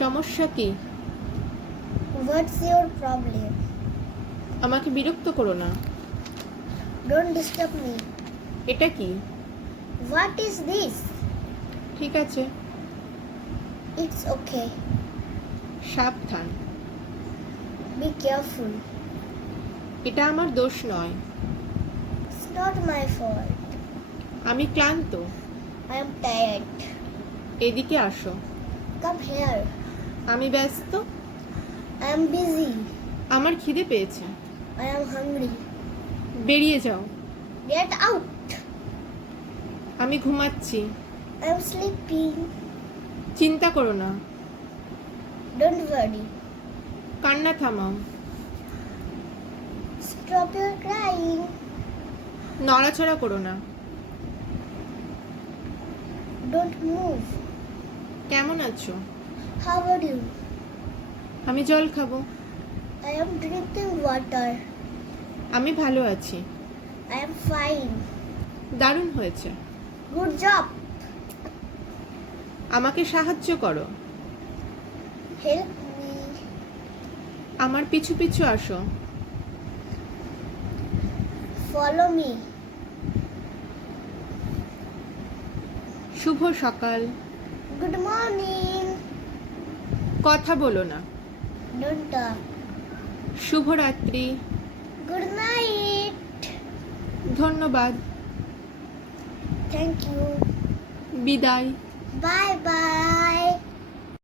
সমস্যা কি? What's your problem? আমাকে বিরক্ত করো না। Don't disturb me. এটা কি? What is this? ঠিক আছে, It's okay. সাবধান। Be careful. এটা আমার দোষ নয়। It's not my fault. আমি ক্লান্ত। I am tired. এদিকে আসো। Come here. আমি ব্যস্ত। I am busy. আমার খিদে পেয়েছে। I am hungry. বেরিয়ে যাও। Get out. আমি ঘুমাচ্ছি। I am sleeping. চিন্তা করো না। Don't worry. কান্না থামাও। Stop your crying. নড়াচড়া করো না। Don't move. কেমন আছো? How are you? আমি জল খাবো। I am drinking water. আমি ভালো আছি। I am fine. দারুণ হয়েছে। Good job. আমাকে সাহায্য করো। Help me. আমার পিছু পিছু আসো। Follow me. শুভ সকাল। Good morning. কথা বলো না। Don't talk. শুভরাত্রি। Good night. ধন্যবাদ। Thank you. বিদায়। Bye bye.